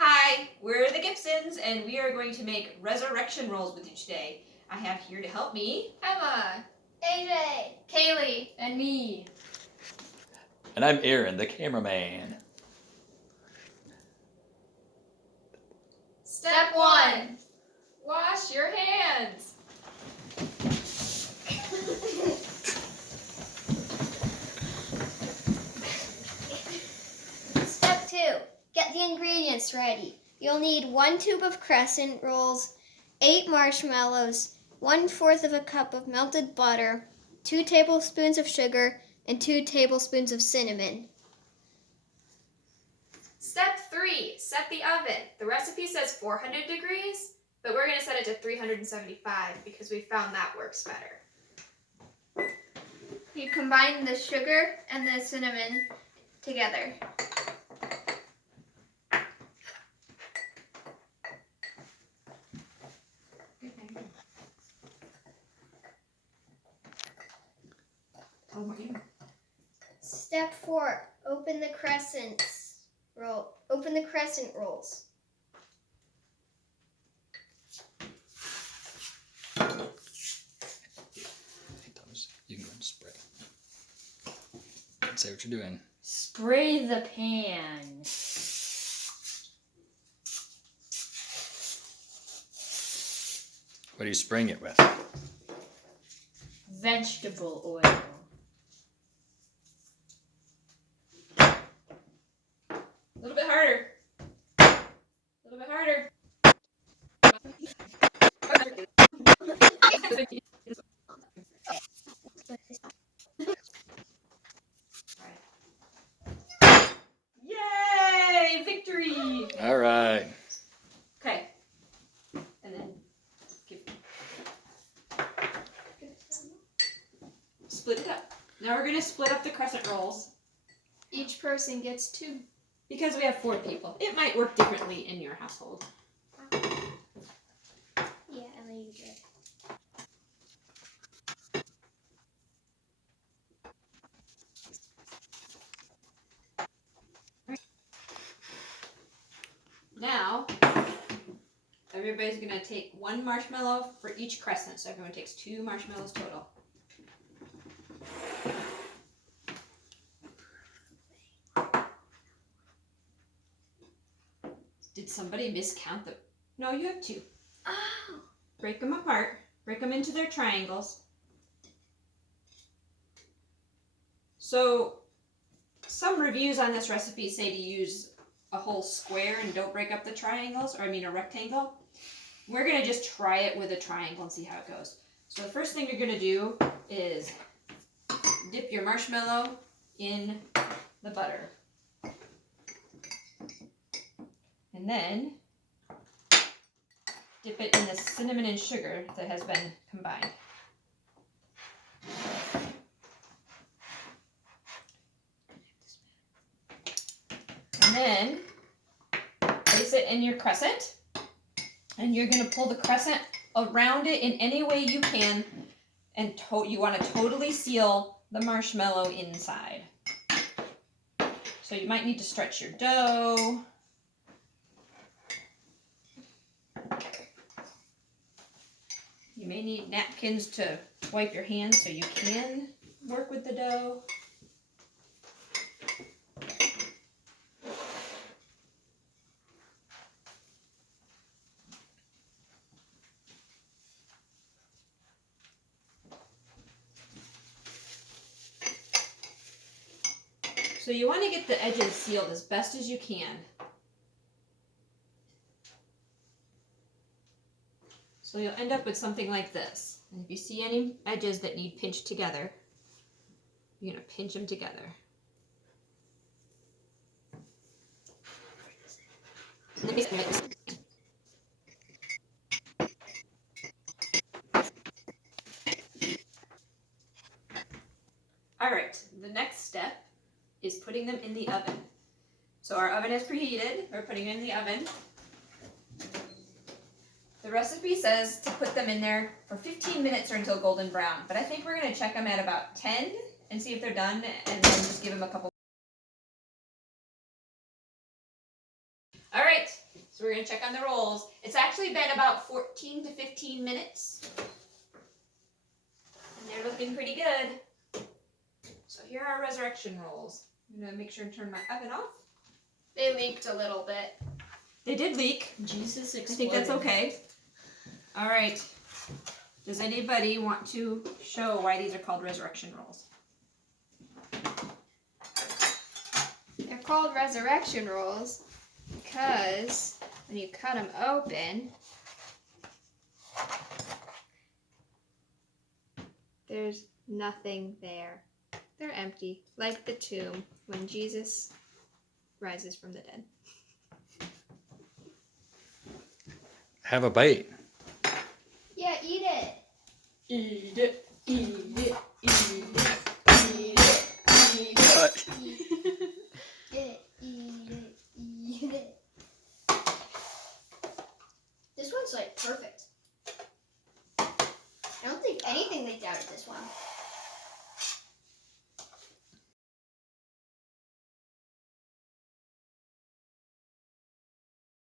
Hi, we're the Gibsons, and we are going to make resurrection rolls with each day. I have here to help me Emma, AJ, Kaylee, and me. And I'm Aaron, the cameraman. Step 1. Wash your hands. Step 2. Get the ingredients ready. You'll need 1 tube of Crescent rolls, 8 marshmallows, 1/4 of a cup of melted butter, 2 tablespoons of sugar, and 2 tablespoons of cinnamon. Step 3. Set the oven. The recipe says 400 degrees, but we're going to set it to 375 because we found that works better. You combine the sugar and the cinnamon together. Step 4. Open the crescent rolls. Hey, Thomas, you can go and spray. Say what you're doing. Spray the pan. What are you spraying it with? Vegetable oil. a little bit harder. A little bit harder. Yay! Victory! All right. Okay. And then split it up. Now we're going to split up the crescent rolls Each person gets 2. because we have 4 people. It might work differently in your household. Yeah, Emma, you do it. Now, everybody's going to take 1 marshmallow for each crescent, so everyone takes 2 marshmallows total. Did somebody miscount them? No, you have 2. Oh. Break them apart. Break them into their triangles. So, some reviews on this recipe say to use a whole square and don't break up the triangles, or a rectangle. We're going to just try it with a triangle and see how it goes. So the first thing you're going to do is dip your marshmallow in the butter. And then dip it in the cinnamon and sugar that has been combined. And then place it in your crescent, and you're going to pull the crescent around it in any way you can, and you want to totally seal the marshmallow inside. So you might need to stretch your dough. You may need napkins to wipe your hands so you can work with the dough. So you want to get the edges sealed as best as you can. So you'll end up with something like this. And if you see any edges that need pinched together, you're going to pinch them together. All right, the next step is putting them in the oven. So our oven is preheated. We're putting it in the oven. The recipe says to put them in there for 15 minutes or until golden brown, but I think we're going to check them at about 10 and see if they're done, and then just give them a couple. All right, So we're going to check on the rolls. It's actually been about 14 to 15 minutes. And they're looking pretty good. So here are our resurrection rolls. I'm going to make sure and turn my oven off. They leaked a little bit. They did leak. Jesus exploded. I think that's okay. All right. Does anybody want to show why these are called resurrection rolls? They're called resurrection rolls because when you cut them open, there's nothing there. They're empty, like the tomb when Jesus rises from the dead. Have a bite. Yeah, eat it. Eat it, eat it, eat it, eat it, eat it. What? Eat it. This one's like perfect. I don't think anything leaked out of this one.